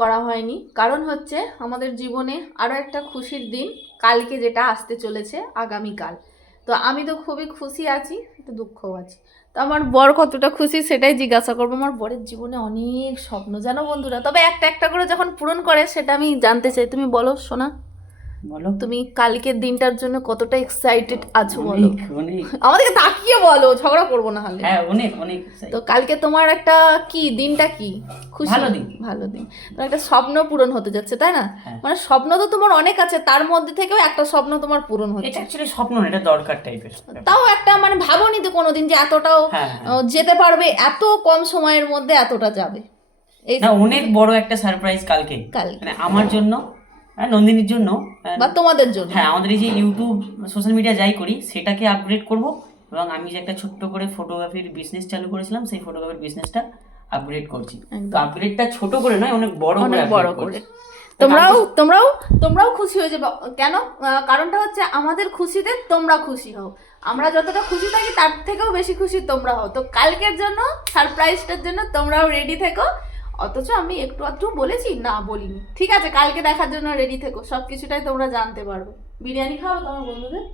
করা হয়নি, কারণ হচ্ছে আমাদের জীবনে আরও একটা খুশির দিন কালকে, যেটা আসতে চলেছে আগামীকাল। তো আমি তো খুবই খুশি আছি, একটু দুঃখও আছে। তো আমার বর কতটা খুশি সেটাই জিজ্ঞাসা করবো। আমার বরের জীবনে অনেক স্বপ্ন জানো বন্ধুরা, তবে একটা একটা করে যখন পূরণ করে সেটা আমি জানতে চাই। তুমি বলো সোনা, বলো। তুমি কালকের দিনটার জন্য কতটা এক্সাইটেড আছো বলো। অনেক অনেক। আমাদেরকে তাকিয়ে বলো, ঝগড়া করবো না হলে। হ্যাঁ, অনেক অনেক তো excited। কালকে তোমার একটা কি দিনটা, কি খুশি, ভালো দিন। ভালো দিন, তোমার একটা স্বপ্ন পূরণ হতে যাচ্ছে, তাই না? হ্যাঁ, মানে স্বপ্ন তো তোমার অনেক আছে, তার মধ্যে থেকেও একটা স্বপ্ন তোমার পূরণ এটা হচ্ছে। অ্যাকচুয়ালি স্বপ্ন না, এটা দরকার টাইপের। তাও একটা মানে ভাবোনি তো কোনোদিন যে এতটাও হ্যাঁ হ্যাঁ। যেতে পারবে, এত কম সময়ের মধ্যে এতটা যাবে। এই না, অনেক বড় একটা সারপ্রাইজ কালকে, কালকে মানে আমার জন্য, নন্দিনীর জন্য, বা তোমাদের জন্য। হ্যাঁ আমাদের এই যে ইউটিউব সোশ্যাল মিডিয়া যাই করি সেটাকে আপগ্রেড করব, এবং আমি যে একটা ছোট্ট করে ফটোগ্রাফির বিজনেস চালু করেছিলাম সেই ফটোগ্রাফির বিজনেসটা আপগ্রেড করছি। তো আপগ্রেডটা ছোট করে নয়, অনেক বড় করে অনেক বড় upgrade করে। করছি। তোমরাও তোমরাও তোমরাও খুশি হয়ে যাবে। কেন? কারণটা হচ্ছে আমাদের খুশিতে তোমরা খুশি হও, আমরা যতটা খুশি থাকি তার থেকেও বেশি খুশি তোমরা হও। তো কালকের জন্য, সারপ্রাইজটার জন্য তোমরাও রেডি থেকো। অথচ আমি একটু আধটু বলেছি, না বলিনি, ঠিক আছে? কালকে দেখার জন্য রেডি থেকো, সব কিছুটাই তোমরা জানতে পারবে। বিরিয়ানি খাও তোমার বন্ধুদের।